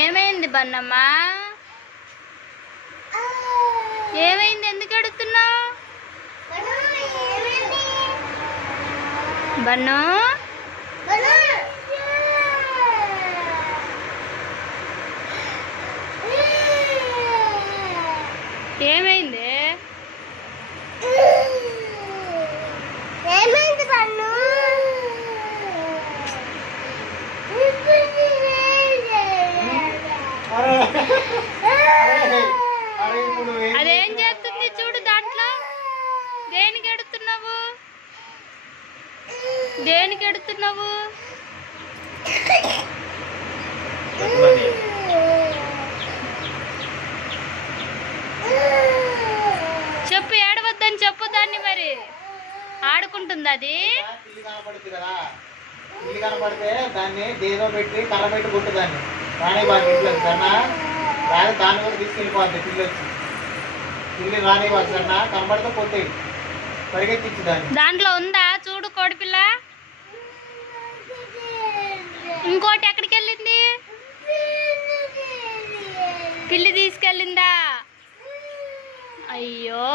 ఏమైంది బన్నమ్మా? ఏమైంది? ఎందుకు అడుగుతున్నావు బన్ను? ఏమైంది? ఏమైంది బన్ను? అదేం చేస్తుంది చూడు. దాంట్లో దేనికి ఎడుతున్నావు? దేనికి ఎడుతున్నావు? చెప్పు, ఏడవద్దని చెప్పు దాన్ని. మరి ఆడుకుంటుంది అది. పిల్లి కనపడితే దాన్ని దేదో పెట్టి కర్ర పెట్టి కొట్టు దాన్ని. రాణి బాగా ఇంట్లో కన్నా రాదు, దాన్ని కూడా తీసుకెళ్ళిపోద్ది. పిల్లి వచ్చి పిల్లి రాణి బాగా కన్నా కనపడితే కొట్టేది, పరిగెత్తించి దాన్ని. దాంట్లో ఉందా చూడు కోడిపిల్ల. ఇంకోటి ఎక్కడికి వెళ్ళింది? పిల్లి తీసుకెళ్ళిందా? అయ్యో,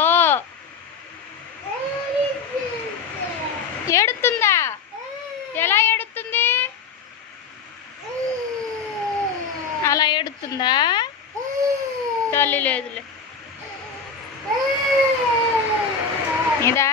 ఏడుతుందా? ఎలా ఏడుతుంది? అలా ఏడుతుందా? తల్లి లేదులే. ఇదా